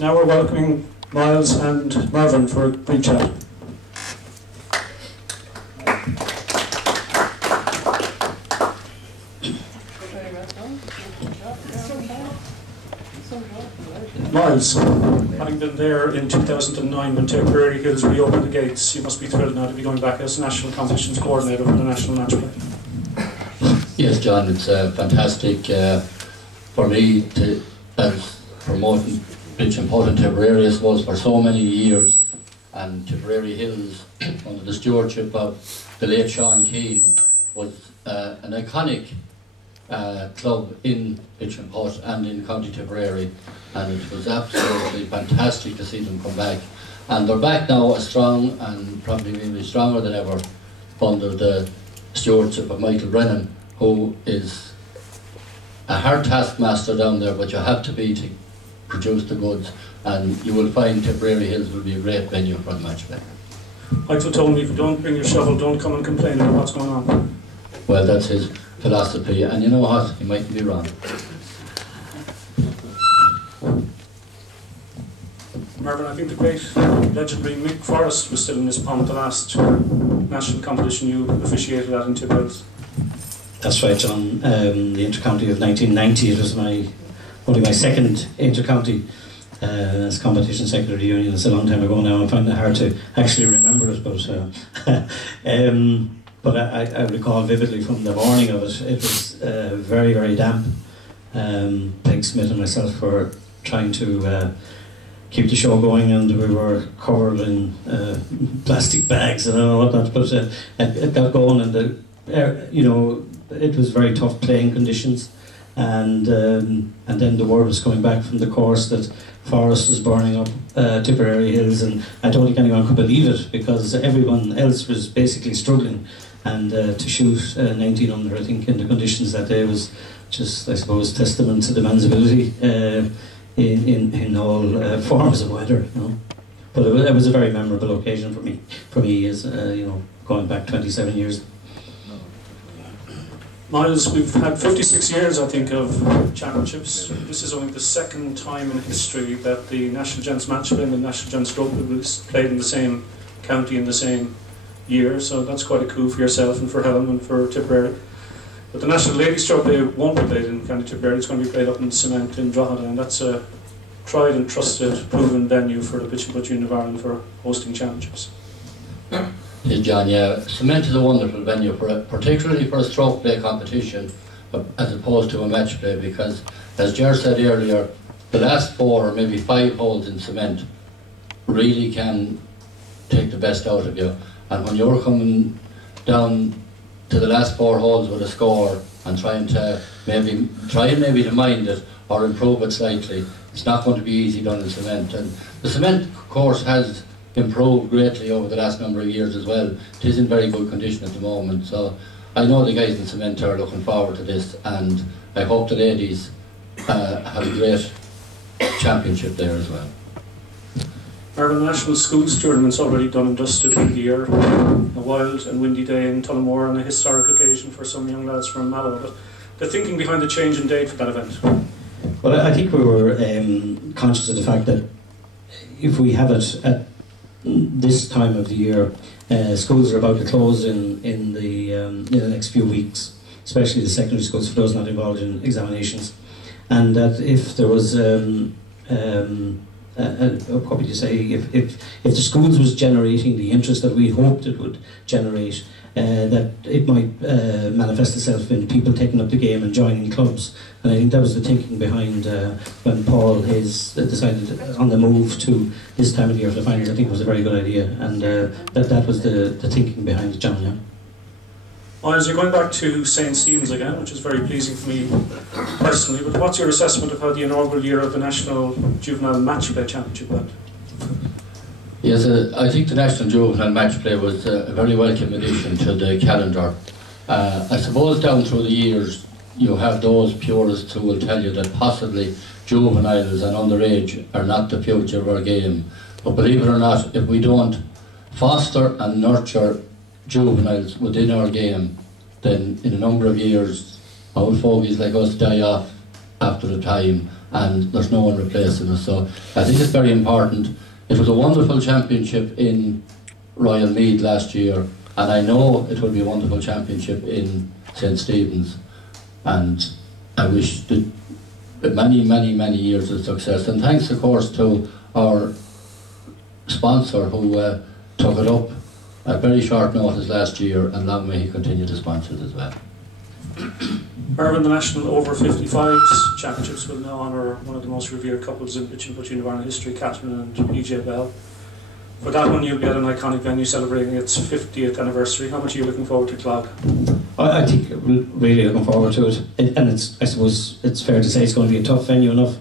Now we're welcoming Myles and Mervyn for a brief chat. Myles, having been there in 2009 when Tipperary Hills reopened the gates, you must be thrilled now to be going back as National Competitions Coordinator for the National Match Play. Yes, John, it's fantastic for me to promoting pitch and putt in Tipperary, I suppose, for so many years. And Tipperary Hills, under the stewardship of the late Sean Keane, was an iconic club in pitch and putt and in County Tipperary, and it was absolutely fantastic to see them come back. And they're back now as strong and probably maybe stronger than ever under the stewardship of Michael Brennan, who is a hard taskmaster down there, but you have to be to produce the goods, and you will find Tipperary Hills will be a great venue for the match play. Michael told me if you don't bring your shovel, don't come and complain about what's going on. Well, that's his philosophy, and you know what, he might be wrong. Mervyn, I think the great legendary Mick Forrest was still in this pond at the last national competition you officiated at in Tipperary. That's right, John. The Intercounty of 1990, it was only my second Intercounty as competition secretary union. It's a long time ago now. I find it hard to actually remember it, but I recall vividly from the morning of it. It was very, very damp. Peg Smith and myself were trying to keep the show going, and we were covered in plastic bags and all that. But it got going, and it was very tough playing conditions. And then the word was coming back from the course that Forest was burning up Tipperary Hills, and I don't think anyone could believe it, because everyone else was basically struggling, and to shoot 19 under, I think, in the conditions that day was just, I suppose, testament to the man's ability in all forms of weather, you know. But it was a very memorable occasion for me as going back 27 years. Myles, we've had 56 years, I think, of championships. This is only the second time in history that the National Gents Match Play and the National Gents Rugby was played in the same county in the same year, so that's quite a coup for yourself and for Helen and for Tipperary. But the National Ladies Trophy won't be played in County Tipperary, it's going to be played up in Cement in Drogheda, and that's a tried and trusted, proven venue for the Pitch and Putt Union of Ireland for hosting championships. Yes, John, yeah. Cement is a wonderful venue, particularly for a stroke play competition, as opposed to a match play, because, as Ger said earlier, the last 4 or maybe 5 holes in cement really can take the best out of you. And when you're coming down to the last 4 holes with a score and trying maybe to mind it or improve it slightly, it's not going to be easy done in cement. And the cement course has improved greatly over the last number of years as well. It is in very good condition at the moment, so I know the guys in cement are looking forward to this, and I hope the ladies have a great championship there as well. Mervyn, the National Schools Tournament's already done and dusted for the year. A wild and windy day in Tullamore and a historic occasion for some young lads from Mallow. But the thinking behind the change in date for that event? Well, I think we were conscious of the fact that if we have it at this time of the year, schools are about to close in the next few weeks, especially the secondary schools for those not involved in examinations, and that if there was what would you say, if the schools was generating the interest that we hoped it would generate, that it might manifest itself in people taking up the game and joining clubs. And I think that was the thinking behind when Paul Hayes decided on the move to this time of the year for the finals. I think it was a very good idea, and that was the thinking behind it, John. Yeah. Myles, you're going back to St. Stephen's again, which is very pleasing for me personally, but what's your assessment of how the inaugural year of the National Juvenile Match Play Championship went? Yes, I think the National Juvenile Match Play was a very welcome addition to the calendar. I suppose down through the years you have those purists who will tell you that possibly juveniles and underage are not the future of our game. But believe it or not, if we don't foster and nurture juveniles within our game, then in a number of years old fogies like us die off after the time, and there's no one replacing us. So I think it's very important. It was a wonderful championship in Royal Meath last year, and I know it will be a wonderful championship in St. Stephen's, and I wish that many years of success. And thanks of course to our sponsor who took it up at very short notice last year, and long may he continue to sponsor it as well. Mervyn, the National Over 55s Championships will now honour one of the most revered couples in pitch and putt Univarna history, Catherine and PJ Bell. For that one, you'll be at an iconic venue celebrating its 50th anniversary. How much are you looking forward to, Clog? I think really looking forward to it. And I suppose it's fair to say it's going to be a tough venue enough,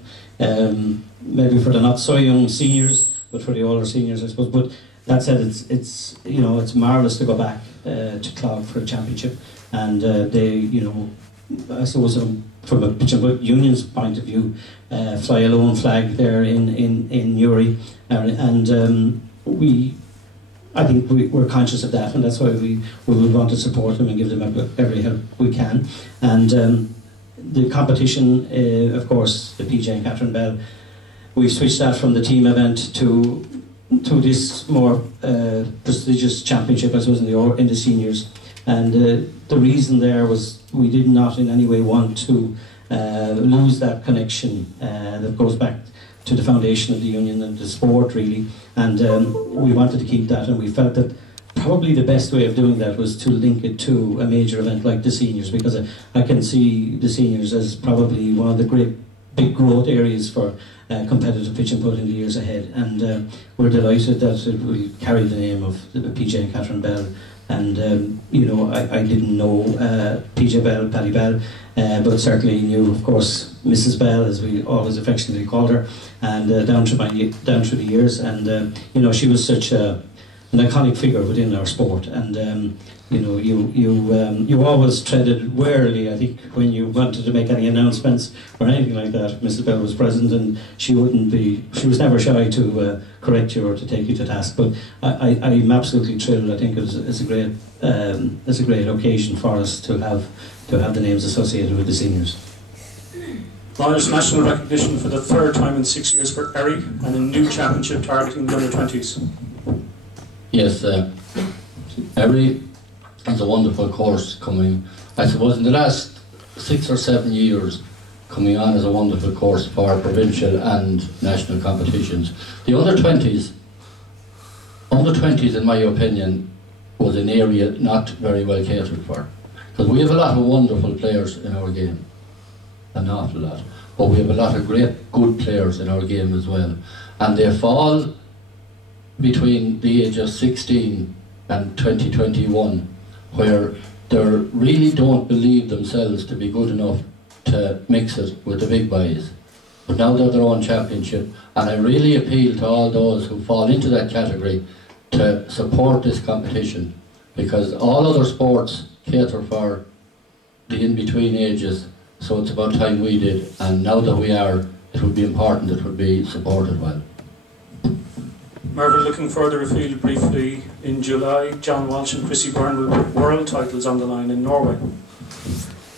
maybe for the not so young seniors, but for the older seniors, I suppose. But that said, it's you know, it's marvellous to go back to Clog for a championship, and they, you know, I suppose from a pitch and putt union's point of view, fly a lone flag there in Newry, and I think we're conscious of that, and that's why we would want to support them and give them every help we can. And the competition, of course, the PJ and Catherine Bell, we switched that from the team event to this more prestigious championship, I suppose, in the seniors. And the reason there was we did not in any way want to lose that connection that goes back to the foundation of the union and the sport, really. And we wanted to keep that, and we felt that probably the best way of doing that was to link it to a major event like the seniors, because I can see the seniors as probably one of the great big growth areas for competitive pitch and putt in the years ahead. And we're delighted that we carry the name of the PJ and Catherine Bell. And you know, I didn't know PJ Bell, Paddy Bell, but certainly knew, of course, Mrs. Bell, as we always affectionately called her, and down through the years. And you know, she was such an iconic figure within our sport. And you know, you always treaded warily, I think, when you wanted to make any announcements or anything like that. Mrs. Bell was present, and she was never shy to correct you or to take you to task. But I'm absolutely thrilled. I think it's a great occasion for us to have the names associated with the seniors. Myles, national recognition for the third time in 6 years for Erie, and a new championship targeting the under-20s. Yes, Erie is a wonderful course coming, I suppose, in the last 6 or 7 years, coming on as a wonderful course for provincial and national competitions. The under-20s in my opinion was an area not very well catered for, because we have a lot of wonderful players in our game, an awful lot, but we have a lot of great good players in our game as well, and they fall between the age of 16 and 2021, where they really don't believe themselves to be good enough to mix it with the big boys. But now they're their own championship, and I really appeal to all those who fall into that category to support this competition, because all other sports cater for the in-between ages, so it's about time we did, and now that we are, it would be important it would be supported well. Mervyn, looking further afield briefly, in July, John Walsh and Chrissy Byrne will put world titles on the line in Norway.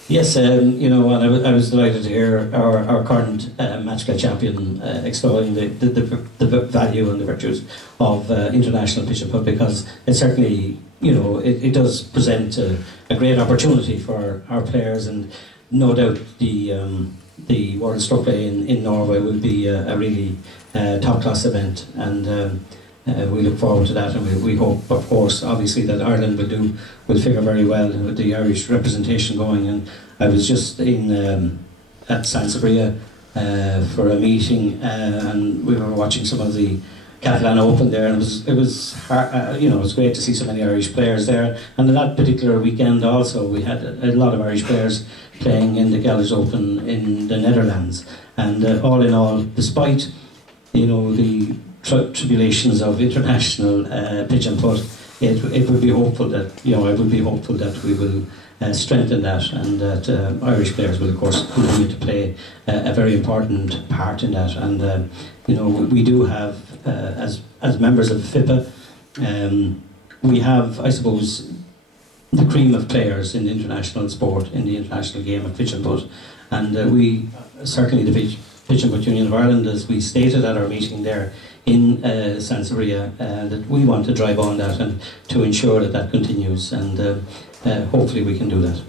Yes, you know, and I was delighted to hear our current match play champion extolling the value and the virtues of international pitch and putt, because it certainly, you know, it does present a great opportunity for our players, and no doubt the World Stroke Play in Norway will be a really top class event, and we look forward to that, and we hope, of course, obviously, that Ireland will figure very well with the Irish representation going. And I was just at San Sabria for a meeting, and we were watching some of the Catalan Open there, and it was hard, you know, it was great to see so many Irish players there. And on that particular weekend also, we had a lot of Irish players playing in the Gallagher Open in the Netherlands. And all in all, despite, you know, the tribulations of international pitch and putt, it would be hopeful that, you know, I would be hopeful that we will strengthen that, and that Irish players will, of course, continue to play a very important part in that. And you know, we do have, as members of FIPA, we have, I suppose, the cream of players in the international sport, in the international game of pitch and putt, and we certainly the Pitch and Putt Union of Ireland, as we stated at our meeting there in Sansevieria, that we want to drive on that and to ensure that that continues, and hopefully we can do that.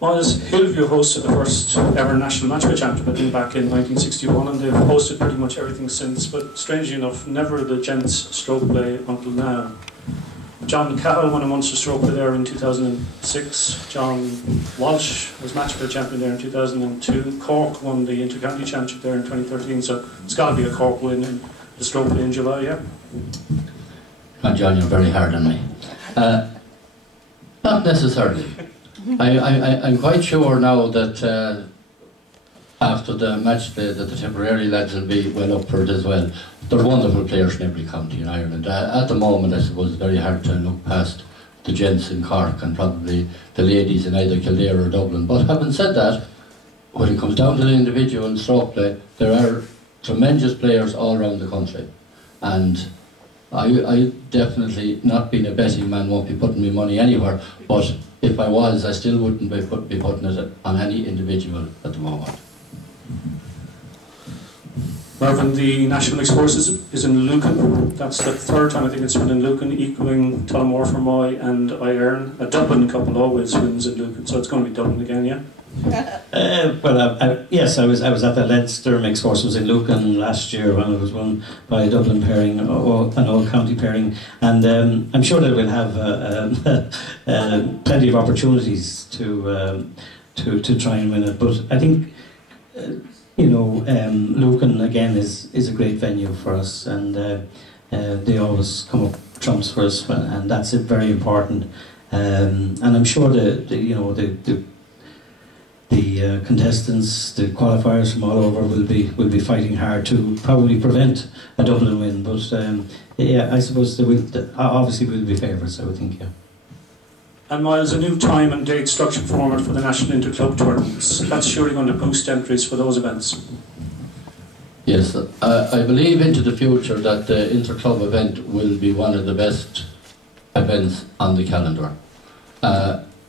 Myles, Hillview hosted the first ever National Matchplay Championship, I think, back in 1961, and they've hosted pretty much everything since, but strangely enough, never the gents stroke play until now. John Cahill won a Munster stroke play there in 2006, John Walsh was match play champion there in 2002, Cork won the Intercounty Championship there in 2013, so it's got to be a Cork win in the stroke play in July, yeah? And John, you're very hard on me. Not necessarily. I'm quite sure now that after the match play that the Tipperary lads will be well up for it as well. There are wonderful players in every county in Ireland. At the moment, I suppose it's very hard to look past the gents in Cork and probably the ladies in either Kildare or Dublin. But having said that, when it comes down to the individual stroke play, there are tremendous players all around the country. And I definitely, not being a betting man, won't be putting my money anywhere, but if I was, I still wouldn't be putting it on any individual at the moment. Mervyn, the National Express is in Lucan. That's the third time I think it's been in Lucan, equaling Tullamore for Moy and Iron. A Dublin couple always wins in Lucan, so it's going to be Dublin again, yeah? Yes, I was at the Leinster Mixed Horses in Lucan last year when it was won by a Dublin pairing, an all-county pairing, and I'm sure that we'll have plenty of opportunities to try and win it. But I think Lucan again is a great venue for us, and they always come up trumps for us, and that's very important. And I'm sure the contestants, the qualifiers from all over will be fighting hard to probably prevent a Dublin win. But yeah, I suppose obviously will be favourites, I would think, yeah. And Myles, a new time and date structure format for the National Interclub tournaments. That's surely going to boost entries for those events. Yes, I believe into the future that the Interclub event will be one of the best events on the calendar.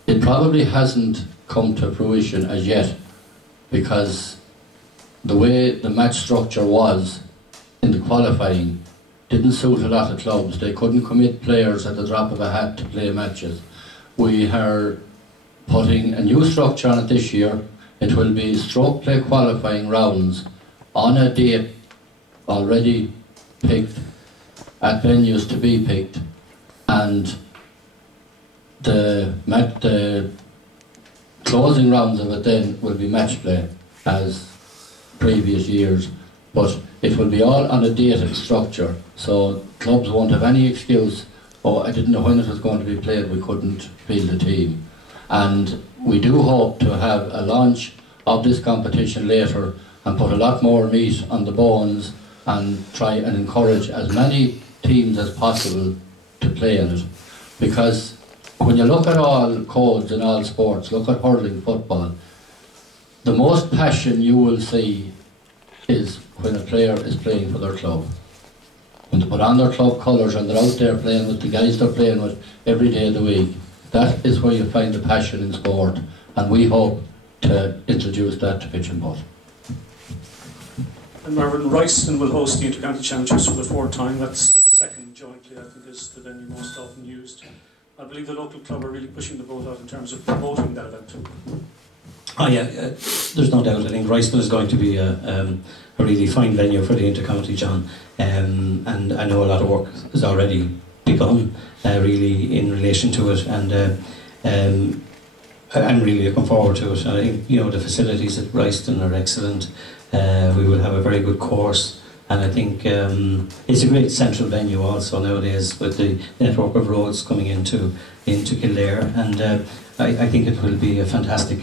It probably hasn't come to fruition as yet because the way the match structure was in the qualifying didn't suit a lot of clubs. They couldn't commit players at the drop of a hat to play matches. We are putting a new structure on it this year. It will be stroke play qualifying rounds on a date already picked at venues to be picked, and the closing rounds of it then will be match play as previous years, but it will be all on a dated structure, so clubs won't have any excuse, oh, I didn't know when it was going to be played, we couldn't field a team. And we do hope to have a launch of this competition later and put a lot more meat on the bones and try and encourage as many teams as possible to play in it. Because when you look at all codes in all sports, look at hurling, football, the most passion you will see is when a player is playing for their club. When they put on their club colours and they're out there playing with the guys they're playing with every day of the week, that is where you find the passion in sport, and we hope to introduce that to Pitch and Putt. And Mervyn, Royston will host the Intercounty Championships for the fourth time. That's second jointly, I think, is the venue most often used. I believe the local club are really pushing the boat out in terms of promoting that event. Oh yeah, there's no doubt. I think Royston is going to be a really fine venue for the Intercounty, John. And I know a lot of work has already begun really in relation to it, and I'm really looking forward to it. I think the facilities at Royston are excellent. We will have a very good course, and I think it's a great central venue also nowadays with the network of roads coming into Kildare, and I think it will be a fantastic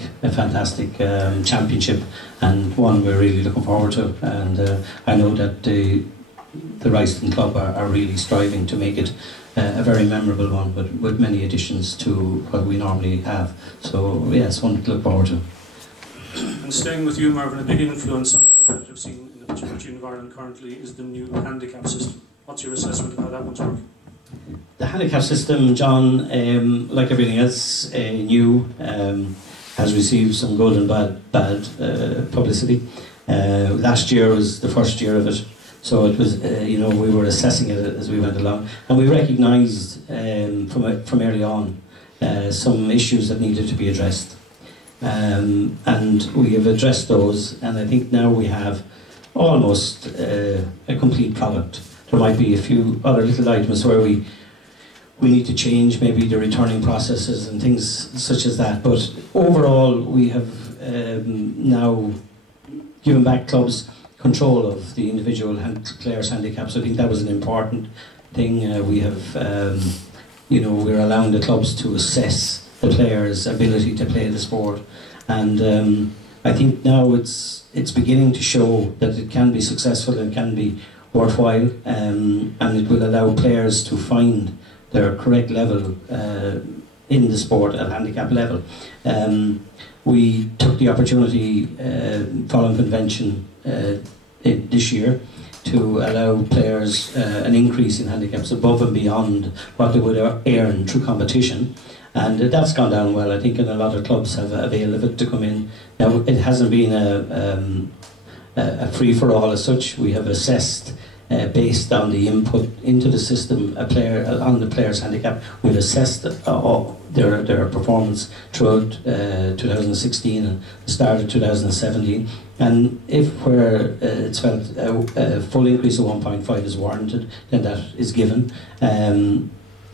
championship, and one we're really looking forward to. And I know that the Royston Club are really striving to make it a very memorable one, but with many additions to what we normally have. So yes, one to look forward to. And staying with you, Mervyn, a big influence on the competitive scene in the Pitch and Putt Union of Ireland currently is the new handicap system. What's your assessment of how that one's working? The handicap system, John, like everything else, new. has received some good and bad publicity. Last year was the first year of it, so it was we were assessing it as we went along, and we recognised from early on some issues that needed to be addressed, and we have addressed those, and I think now we have almost a complete product. There might be a few other little items where we need to change maybe the returning processes and things such as that, but overall we have now given back clubs control of the individual players' handicaps. I think that was an important thing. We have, we're allowing the clubs to assess the players' ability to play the sport, and I think now it's beginning to show that it can be successful and can be worthwhile, and it will allow players to find their correct level in the sport at handicap level. We took the opportunity following convention this year to allow players an increase in handicaps above and beyond what they would earn through competition, and that's gone down well. I think, and a lot of clubs have availed of it to come in. Now, it hasn't been a free-for-all as such. We have assessed based on the input into the system on the player's handicap. We've assessed their performance throughout 2016 and the start of 2017, and if where it's felt a full increase of 1.5 is warranted, then that is given. On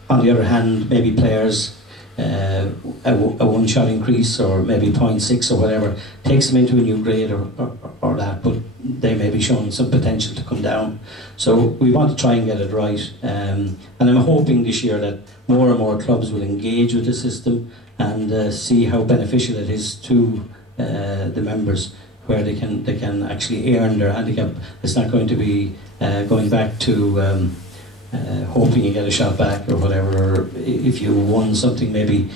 the other hand, maybe players a one-shot increase, or maybe 0.6 or whatever, takes them into a new grade or that, but they may be showing some potential to come down. So we want to try and get it right, and I'm hoping this year that more and more clubs will engage with the system and see how beneficial it is to the members, where they can actually earn their handicap. It's not going to be going back to hoping you get a shot back or whatever, or if you won something maybe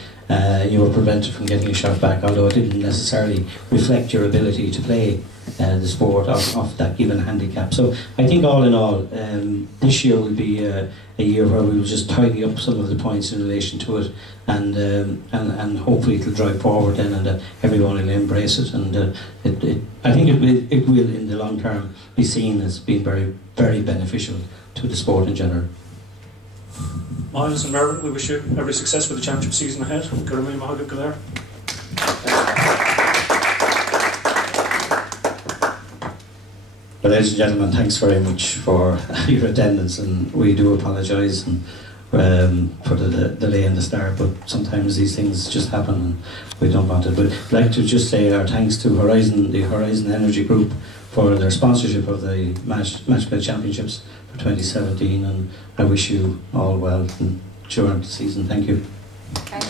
you were prevented from getting a shot back, although it didn't necessarily reflect your ability to play the sport off that given handicap. So I think all in all, this year will be a year where we will just tidy up some of the points in relation to it, and hopefully it will drive forward then, and everyone will embrace it, and I think it will in the long term be seen as being very, very beneficial to the sport in general. Myles and Mervyn, we wish you every success for the championship season ahead. Well, ladies and gentlemen, thanks very much for your attendance, and we do apologise for the delay in the start, but sometimes these things just happen and we don't want it. But I'd like to just say our thanks to the Horizon Energy Group for their sponsorship of the Match Play Championships for 2017, and I wish you all well during the season. Thank you. Thanks,